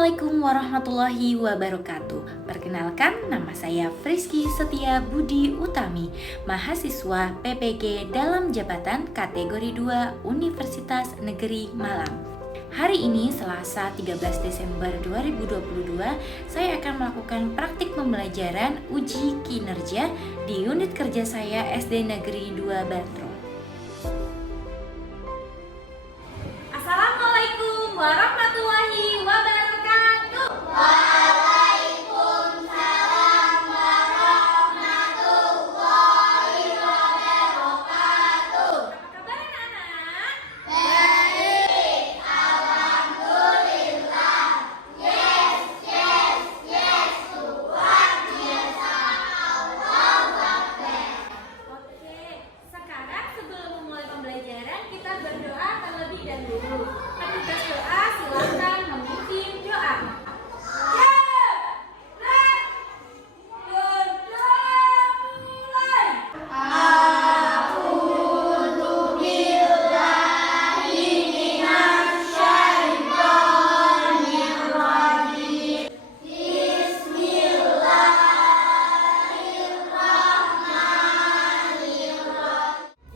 Assalamualaikum warahmatullahi wabarakatuh. Perkenalkan, nama saya Friski Setia Budi Utami, mahasiswa PPG dalam jabatan kategori 2 Universitas Negeri Malang. Hari ini Selasa 13 Desember 2022, saya akan melakukan praktik pembelajaran uji kinerja di unit kerja saya SD Negeri 2 Bantul. Assalamualaikum warahmatullahi wabarakatuh. Waalaikumsalam warahmatullahi wabarakatuh. Apa kabar anak-anak? Baik, alhamdulillah. Yes, luar biasa. Allahu Akbar. Oke, sekarang sebelum memulai pembelajaran kita berdoa terlebih dahulu. Petugas doa silakan memimpin doa.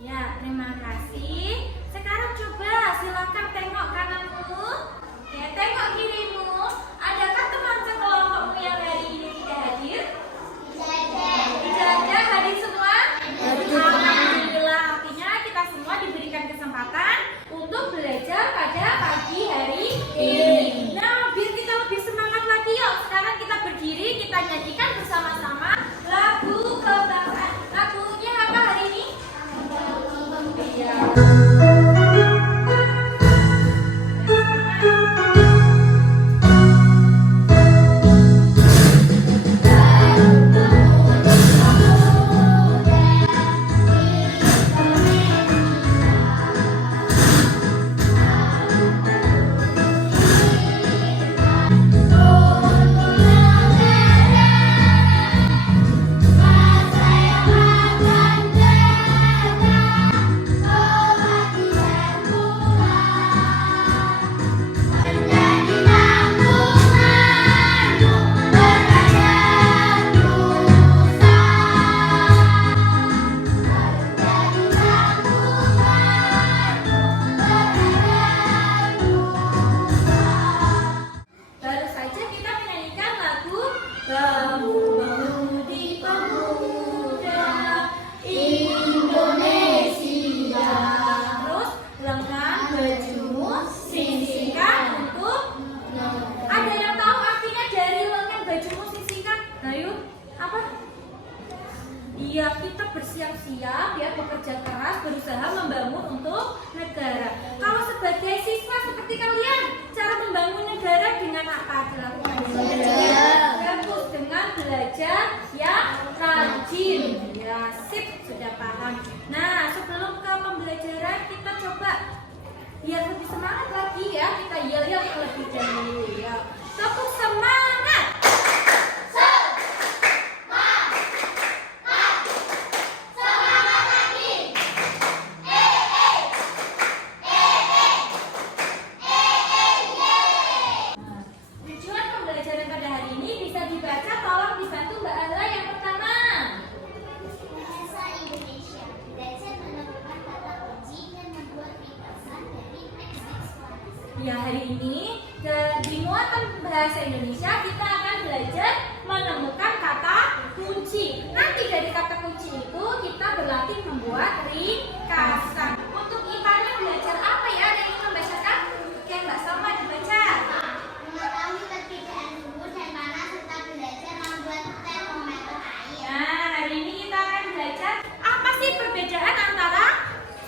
Ya, terima kasih. Sekarang coba silakan tengok kananmu. Ya, tengok kirimu. Adakah teman sekelompokmu yang hari ini tidak hadir? Tidak ada, hadir semua? Alhamdulillah, artinya kita semua diberikan kesempatan untuk belajar pada pagi hari ini. Nah, biar kita lebih semangat lagi, yuk. Sekarang kita berdiri, kita nyanyikan bersama-sama lagu kebangsaan. Lagunya apa hari ini? Iya. Baru saja kita menyanyikan lagu Bangsa-Budi Pemuda Indonesia. Terus lengan bajumu sisihkan untuk. Ada yang tahu artinya dari lengan bajumu sisihkan? Nah yuk, apa? Iya, kita bersiap-siap ya, bekerja keras, berusaha membangun untuk negara. Kalau sebagai siswa seperti kalian, cara membangun negara dengan apa dilakukan? Bagus, dengan belajar yang rajin. Ya, sip, sudah paham. Nah, sebelum ke pembelajaran kita coba biar lebih semangat lagi ya, kita yel-yel terlebih dahulu ya. Tepuk semangat. Tujuan pembelajaran pada hari ini bisa dibaca, tolong dibantu Mbak Ala yang pertama. Bahasa Indonesia. Belajar menemukan kata kunci dan membuat ringkasan dari teks eksplorasi. Ya, hari ini di muatan bahasa Indonesia kita akan belajar menemukan kata kunci. Nanti dari kata kunci itu kita berlatih membuat ringkasan. Untuk IPA-nya belajar apa ya? Ada yang ingin membacakan? Oke, Mbak Salma dibaca. Mengetahui perbedaan suhu dan panas serta belajar membuat termometer air. Nah, hari ini kita akan belajar apa sih perbedaan antara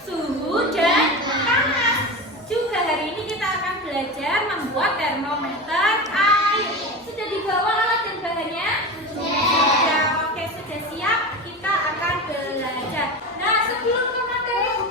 suhu dan panas. Juga hari ini kita akan belajar membuat termometer air. Sudah dibawa alat dan bahannya? Sudah. Oke, sudah siap. Kita akan belajar. Nah, sebelum ke materi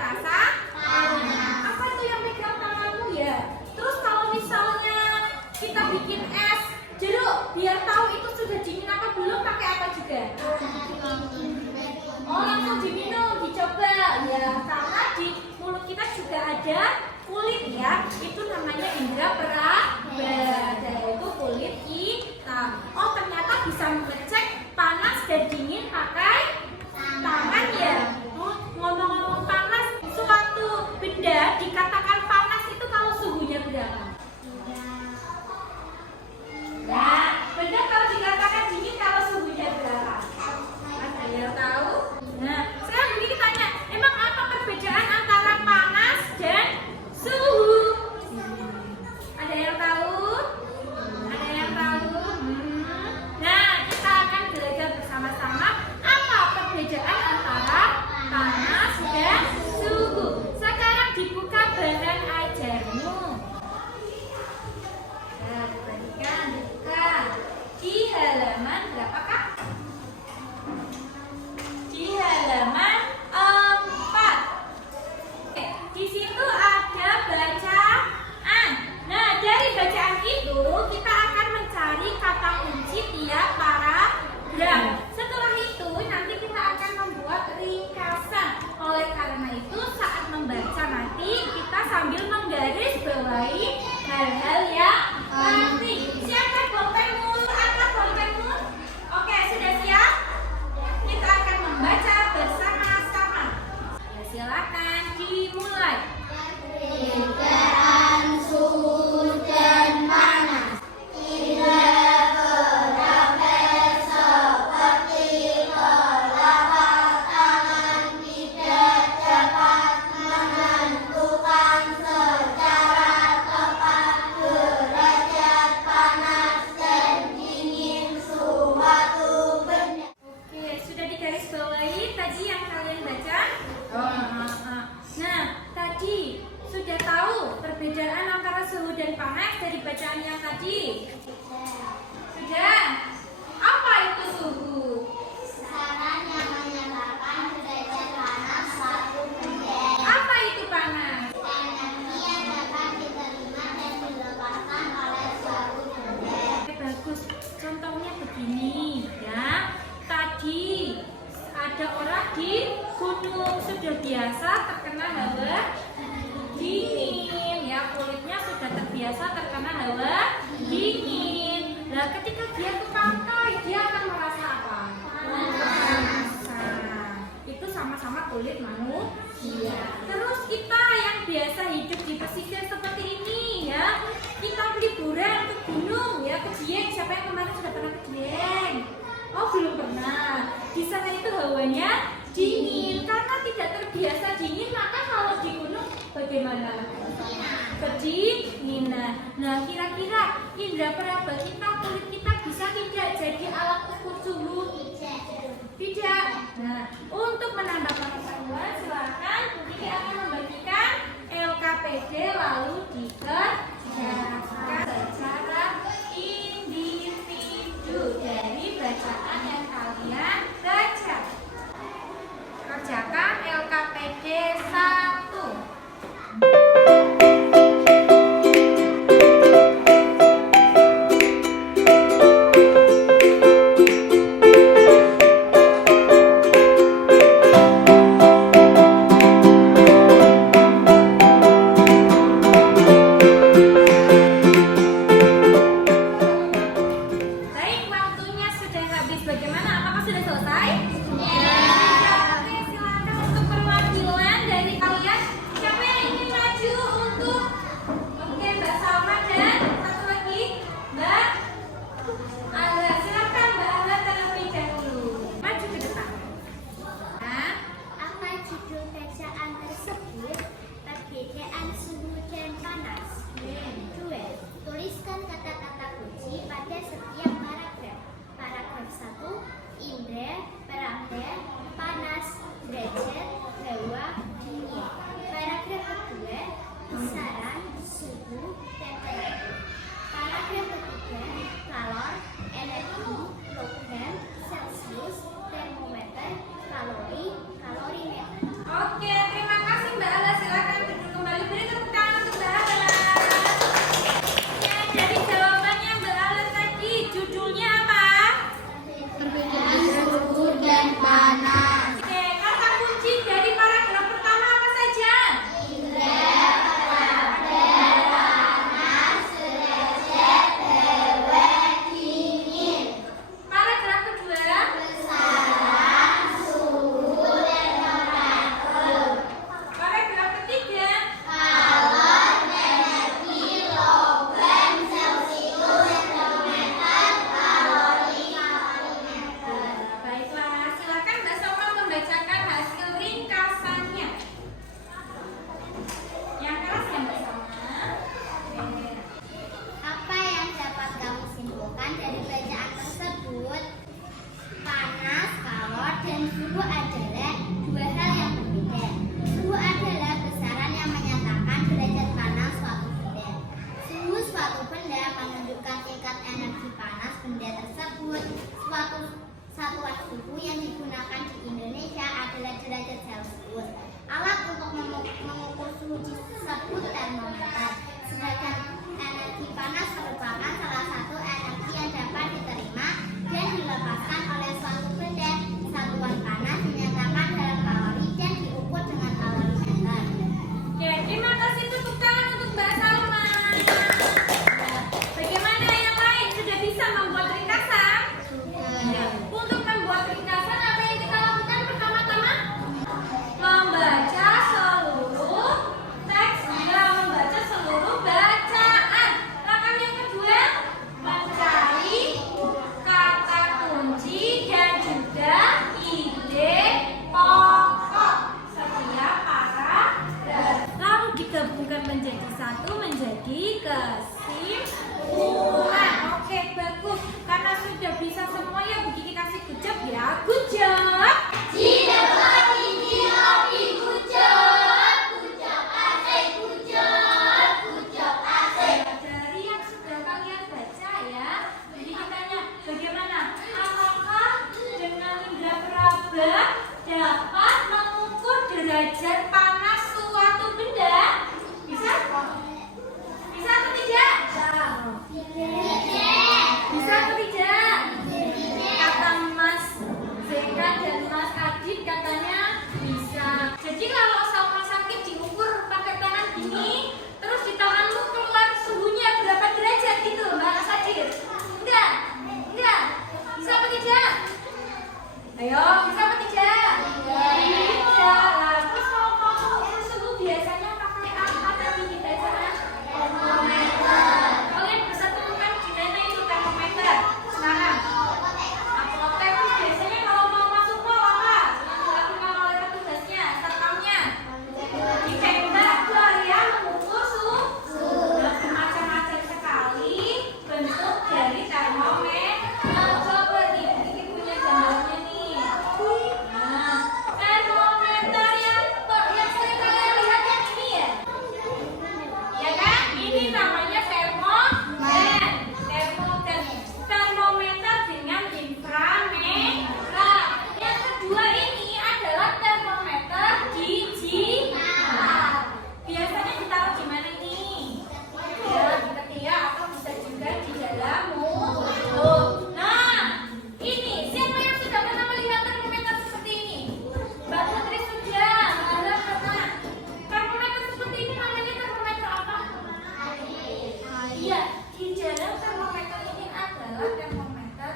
terasa apa itu yang pegang tanganmu ya? Terus kalau misalnya kita bikin es jeruk, biar tahu itu sudah dingin apa belum, pakai apa juga? Oh, langsung diminum, dicoba ya, karena di mulut kita juga ada kulit ya, itu namanya indera peraba, yaitu kulit hitam. Oh, ternyata bisa mengecek panas dan dingin pakai tangan ya. Oh, ngomong-ngomong panas, suatu benda dikatakan panas itu kalau suhunya berapa? Nah, benda kalau dikatakan dingin kalau suhunya berapa? Ada yang tahu? Nah, sekarang begini tanya, emang apa perbedaan antara panas dan suhu? Ada yang tahu? Ada yang tahu? Nah, kita akan belajar bersama-sama apa perbedaan antara panas dan suhu. Sekarang dibuka bahan ajarmu. Nah, perhatikan, dibuka di halaman berapa, Kak? Di halaman 4. Oke, di situ ada bacaan. Nah, dari bacaan itu kita akan mencari kata kunci tiap paragraf. Setelah itu nanti kita akan membuat ringkasan. Oleh karena itu saat membaca nanti kita sambil menggarisbawahi hal-hal yang penting. Siapa bolpenmu? Angkat bolpenmu. Oke, sudah siap? Kita akan membaca bersama-sama. Ya, silakan dimulai. Perbedaan suhu dan panas. Indra peraba seperti telapak tangan tidak dapat menentukan secara tepat derajat panas dan dingin suatu benda. Oke, sudah digarisbawahi tadi yang kalian baca? Nah, tadi sudah tahu perbedaan antara suhu dan panas dari bacaan yang tadi? Sudah? Apa itu suhu? Saran yang menyebabkan derajat panas suatu benda. Apa itu panas? Energi yang dapat diterima dan dilepaskan oleh suatu benda. Bagus, contohnya begini ya. Tadi ada orang di gunung, sudah biasa terkena hawa dingin ya, kulitnya sudah terbiasa terkena hawa dingin. Nah, ketika dia ke pantai, dia akan merasa apa? Kepanasan. Itu sama-sama kulit manusia. Terus kita yang biasa hidup di pesisir seperti ini ya, kita liburan ke gunung ya, ke Dieng. Siapa yang kemarin sudah pernah ke Dieng? Oh, belum pernah. Di sana itu hawanya dingin. Karena tidak terbiasa dingin, maka kalau di gunung bagaimana? Kedinginan. Nah, kira-kira indera peraba kita, kulit kita bisa tidak jadi alat ukur suhu? Tidak. Nah, untuk menambah pengetahuan, silakan Bu Kiki akan membagikan LKPD lalu dikerjakan secara individu dari bacaan yang kalian baca. Kerjakan LKPD 1. Baik, waktunya sudah habis. Bagaimana? Apakah sudah selesai? Oke, silakan untuk perwakilan dari kalian. Siapa yang ingin maju untuk? Oke, Mbak Salma dan satu lagi Mbak Ala. Silakan Mbak Ala terlebih dahulu. Maju ke depan. Nah, Apa judul bacaan tersebut? Perbedaan suhu dan panas. 2. Tuliskan kata-kata kunci pada setiap paragraf. Paragraf 1, indra, peraba, panas, derajat, hawa, dingin. Paragraf kedua, besaran, suhu, temperatur. Paragraf ketiga, kalor, energi, kilogram, celcius, termometer, kalori, kalorimeter. oke, terima kasih Sedangkan energi panas merupakan salah satu energi yang dapat diterima dan dilepaskan oleh suatu benda. Satuan panas dinyatakan dalam kalori dan diukur dengan kalorimeter. Ya, terima kasih, tepuk tangan untuk Mbak Salma. Bagaimana yang lain? Sudah bisa membuat ringkasan? Ya. Untuk membuat ringkasan, apa yang kita lakukan pertama-tama? Membaca seluruh teks, membaca seluruh bacaan. Langkah yang kedua, mencari kata kunci dan juga ide pokok setiap paragraf. Lalu digabungkan menjadi satu, menjadi kesimpulan. Oke, bagus. Karena sudah bisa semua ya, Bu Kiki kasih good job ya. Good job. Dari yang sudah kalian baca ya, jadi katanya bagaimana? Apakah dengan indera peraba dapat mengukur derajat panas suatu benda? Bisa? Bisa atau tidak? Bisa atau tidak? Kata Mas Zeka dan Mas Adit katanya bisa. Jadi kalau sama sakit diukur pakai tangan gini, terus di tanganmu keluar suhunya berapa derajat gitu, Mbak Adit? Enggak? Enggak? Bisa apa tidak? Ayo, bisa apa tidak? Tidak. Nah, terus kalau kamu ukur suhu biasanya pakai apa tadi di sana? Termometer. Kalian bisa temukan di mana itu termometer? Sekarang. Apotek biasanya kalau mau masuk mall apa? Dilakukan oleh petugasnya, satpamnya. Ditembak keluar ya, mengukur suhu. Macam-macam sekali bentuk dari termometer. Coba nih, Kiki punya gambarnya nih. Nah, termometer yang sering kalian lihat yang ini ya? Ya kan? Ini namanya termometer. Termometer dengan inframerah. Yang kedua ini adalah termometer digital. Biasanya ditaruh di mana nih? Ya, di ketiak atau bisa juga di dalam mulut. Nah, ini siapa yang sudah pernah melihat termometer seperti ini? Mbak Putri sudah, Mbak pernah. Termometer seperti ini namanya termometer apa? Iya, di dalam termometer ini adalah termometer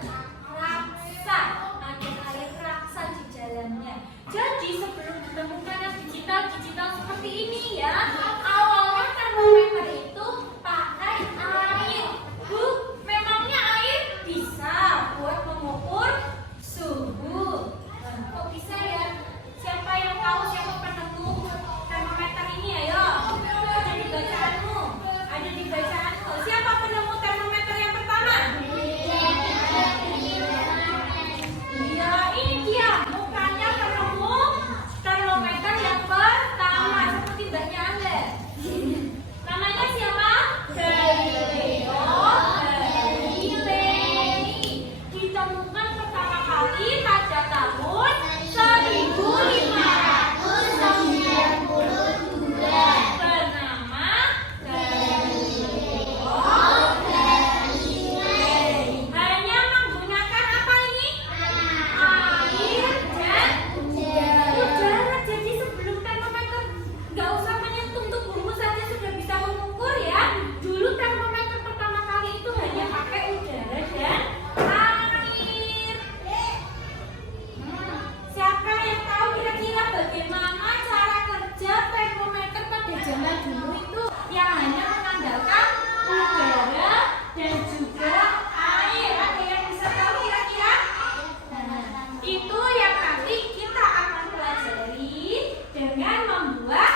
raksa. Ada air raksa di dalamnya. Jadi sebelum ditemukan yang digital seperti ini ya, awalnya termometer itu pakai air. Bu, memangnya air bisa buat mengukur suhu? Kok bisa ya? Siapa yang tahu siapa penemu termometer ini? Ayo, ada di bacaanmu. Ada di bacaanmu. Siapa penemu termometer yang pertama? Iya, ini dia. Mukanya penemu termometer yang pertama. Seperti mbaknya Anda. Namanya siapa? Galileo Galilei. Ditemukan pertama kali pada tahun 1592. Bernama Galileo Galilei. Hanya menggunakan apa ini? Air dan udara. Jadi sebelum termometer nggak usah menyentuh tubuhmu saja sudah bisa mengukur ya. Dulu termometer pertama kali itu hanya pakai udara dan air. Siapa yang tahu kira-kira bagaimana cara kerja termometer pada zaman dulu itu yang hanya mengandalkan udara dan juga air? Ada yang bisa tahu kira-kira? Itu yang nanti kita akan pelajari dengan membuat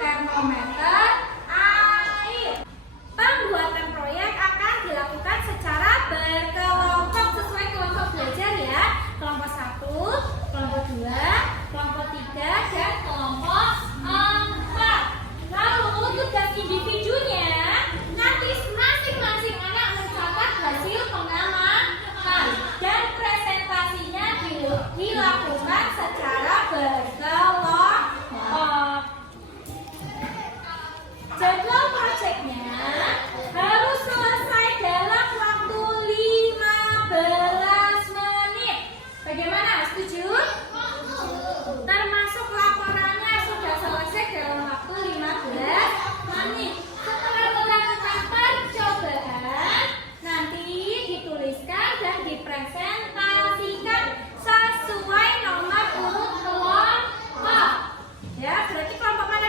termometer air. Pembuatan proyek akan dilakukan secara berkelompok sesuai kelompok belajar ya. Kelompok 1, kelompok 2, kelompok 3, dan kelompok 4. Lalu tugas individunya nanti masing-masing anak mencatat hasil pengamatan dan presentasinya dilakukan secara berkelompok.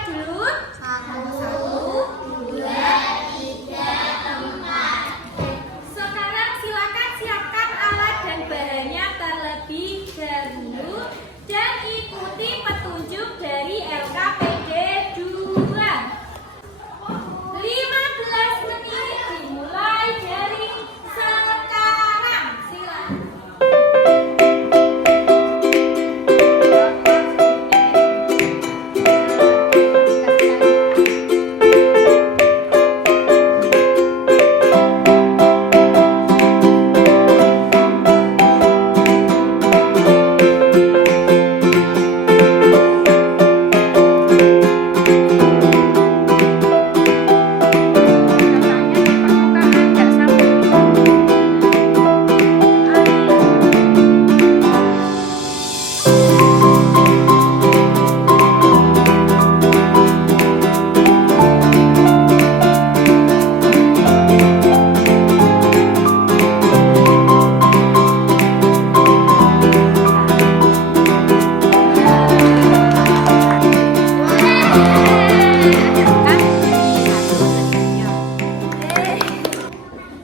dulu? 1, 2, 3, 4. Sekarang silakan siapkan alat dan bahannya terlebih dahulu dan ikuti petunjuk dari LKPD 2. 15 menit dimulai dari sekarang. Silakan.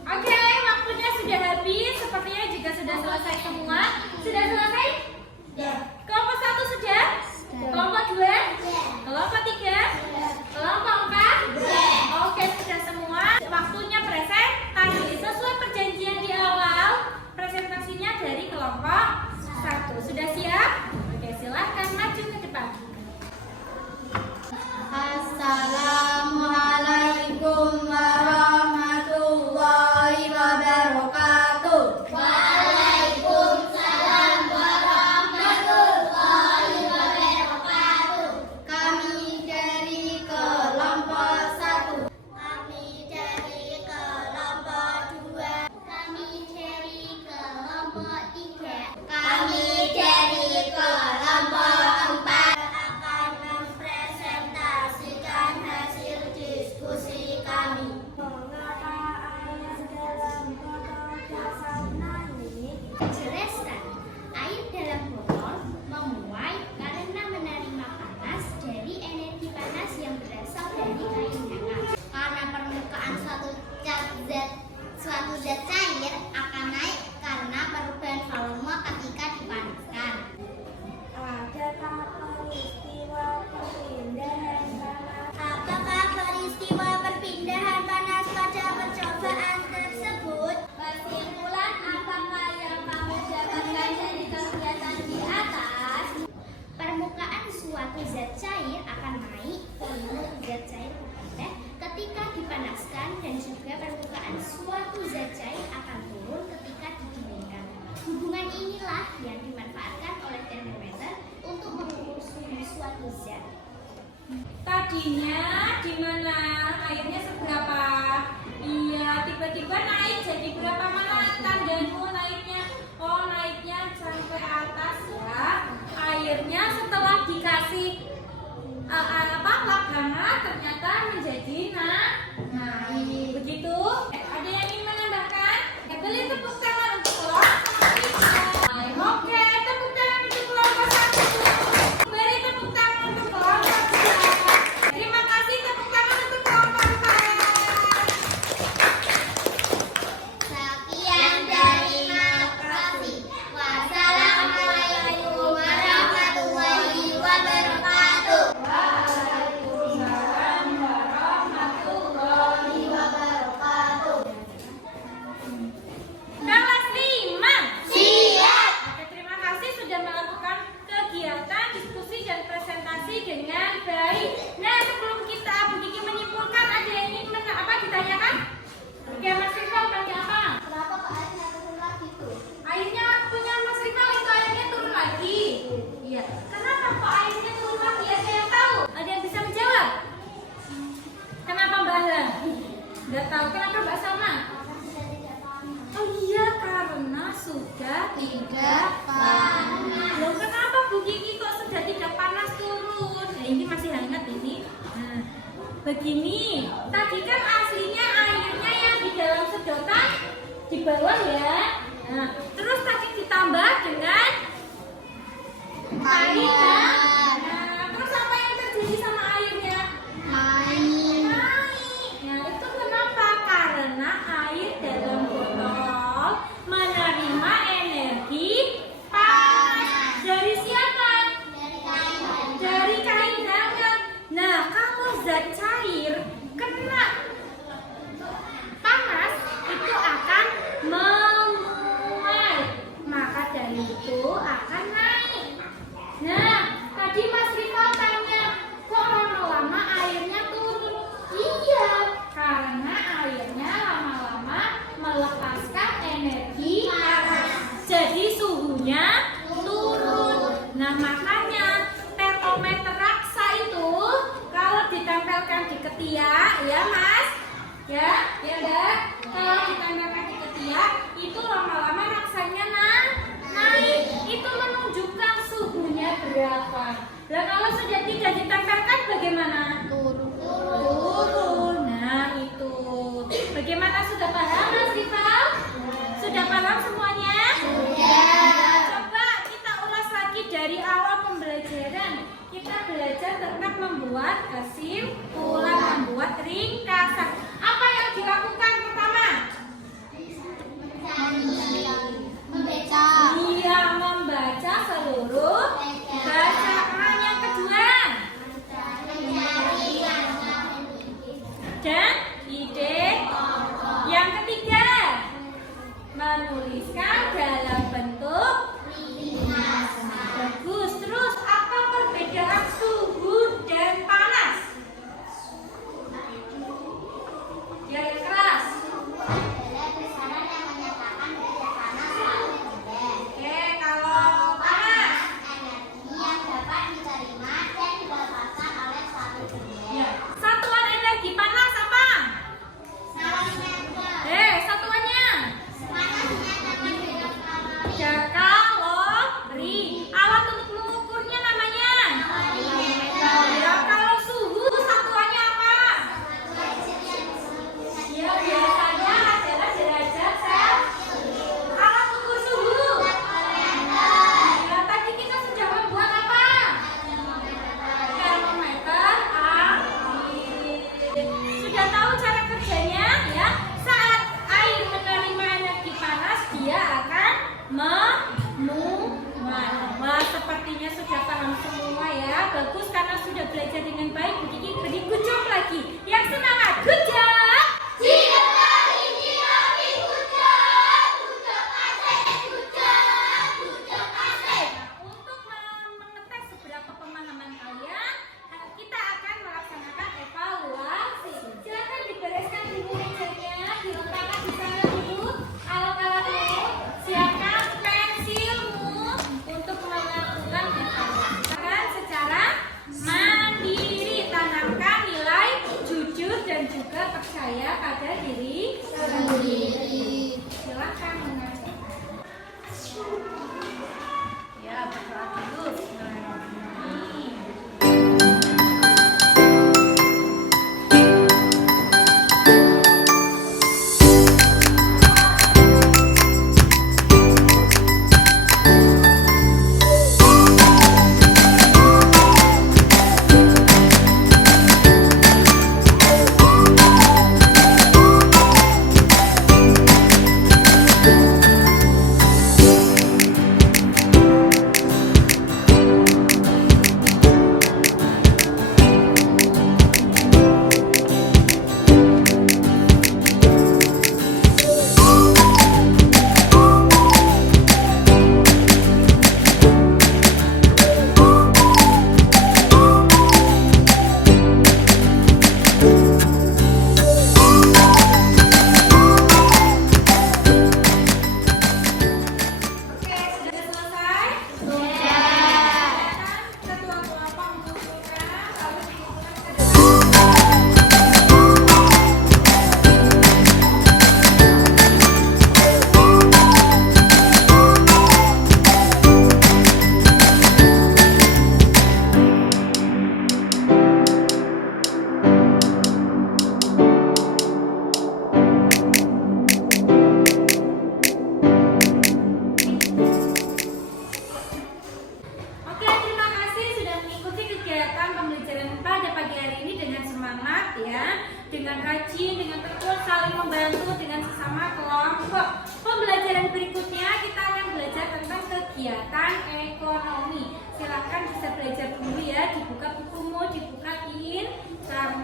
Oke, waktunya sudah habis. Sepertinya juga sudah selesai semua. Sudah selesai? Kelompok 1 sudah? Kelompok 2? Kelompok 3? Kelompok 4? Oke, sudah semua. Waktunya presentasi. Sesuai perjanjian di awal, presentasinya dari kelompok 1. Sudah siap? Oke, silahkan maju ke depan. Assalamualaikum warahmatullahi wabarakatuh. Waalaikumsalam warahmatullahi wabarakatuh. Kami dari kelompok 1. Kami dari kelompok 2. Kami dari kelompok 3. Kami dari kelompok 4 akan mempresentasikan hasil diskusi kami. Mengapa air dalam botol dapat naik? Jelaskan, air dalam botol memuai karena menerima panas dari energi panas yang berasal dari kain hangat. Karena permukaan suatu zat cair akan naik karena perubahan volume ketika dipanaskan. Adakah peristiwa perpindahan panas? Apakah peristiwa perpindahan panas pada percobaan tersebut? Kesimpulan apakah yang kamu dapatkan dari kegiatan di atas? Permukaan suatu zat cair akan naik, volume zat cair bertambah ketika dipanaskan, dan juga permukaan suatu zat cair akan turun ketika didinginkan. Hubungan inilah yang dimanfaatkan oleh termometer untuk mengukur suhu suatu zat. Tadinya di mana airnya seberapa? Iya, tiba-tiba naik jadi berapa? Mana tandanya naiknya? Oh, naiknya sampai atas ya. Airnya setelah dikasih lap hangat ternyata menjadi naik. Begitu? Ada yang ingin menambahkan? Beri tepuk tangan untuk kelompok 3. Oke, tepuk tangan untuk kelompok 1. Beri tepuk tangan untuk kelompok 2. Terima kasih, tepuk tangan untuk kelompok 4. Sekian dari makasih. Wassalamualaikum warahmatullahi wabarakatuh. Waalaikumsalam warahmatullahi wabarakatuh. Kelas 5. Siap. Oke, terima kasih sudah melakukan kegiatan diskusi dan presentasi dengan baik. Nah, sebelum kita Bu Kiki menyimpulkan, ada yang ingin ditanyakan? Ya, Mas Rizal, tanya apa? Kenapa kok airnya turun lagi tuh? Airnya punya Mas Rizal itu airnya turun lagi. Iya. Kenapa kok airnya turun lagi? Ada yang tahu? Ada yang bisa menjawab? Kenapa Mbak Ahlan? Nggak tahu. Kenapa Mbak Salma? Oh iya, karena sudah tidak panas. Loh, kenapa Bu Kiki kok sudah tidak panas turun? Nah, ini masih hangat ini. Nah, begini. Tadi kan aslinya airnya yang di dalam sedotan di bawah ya. Nah, terus tadi ditambah dengan air kan? Nah, terus apa yang terjadi sama airnya? zat cair kena panas itu akan menguap, maka dari itu akan naik. Nah, tadi Mas Rival tanya, kok lama-lama airnya turun? Iya, karena airnya lama-lama melepaskan energi panas, jadi suhunya turun. Nah, makanya termometer raksa itu kalau ditempelkan di ketiak, ya Mas, ya Mbak, kalau ditempelkan di ketiak itu lama-lama raksanya naik, itu menunjukkan suhunya berapa. Nah, kalau sudah tidak ditempelkan bagaimana? Turun. Nah, itu. Bagaimana, sudah paham Mas Rival? Sudah paham semuanya? Coba kita ulas lagi dari awal pembelajaran. Kita belajar tentang membuat kesimpulan, membuat ringkasan. Apa yang dilakukan pertama? Membaca. Iya, membaca seluruh bacaan. Yang kedua, dan ide. Yang ketiga, menuliskan dalam bentuk bagus. Terus apa perbedaan suhu dan panas? Yang keras. Oke, kalau panas. Ya. Satuan energi panas apa? Satuannya kalori. Alat untuk mengukurnya namanya? Ya, kalau suhu satuannya apa? Ya, biasanya adalah derajat Celcius. Alat ukur suhu? Ya, tadi kita sudah membuat apa? Termometer air. Sudah tahu cara kerjanya ya? Saat air menerima energi panas, dia akan menguap. Wah, sepertinya sudah paham semua ya. Bagus, karena sudah belajar dengan baik. Beri good job lagi. Yang semangat, good job. Untuk mengetes seberapa pemahaman kalian, kita akan melaksanakan evaluasi. Silakan dibereskan dulu mejanya, diletakkan di sana dulu. Alat-alatmu, siapkan pensilmu untuk melakukan evaluasi secara mandiri. Tanamkan nilai jujur dan juga percaya pada diri sendiri. Silakan mengajarkan. Ya, berdoa dulu. Bismillahirrahmanirrahim. dengan rajin, dengan tekun, saling membantu dengan sesama kelompok. Pembelajaran berikutnya kita akan belajar tentang kegiatan ekonomi. Silahkan bisa belajar dulu ya, dibuka bukumu, dibukain kartu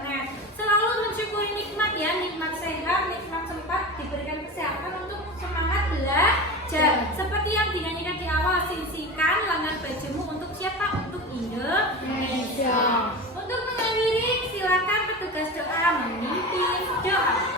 aktif. Jawab.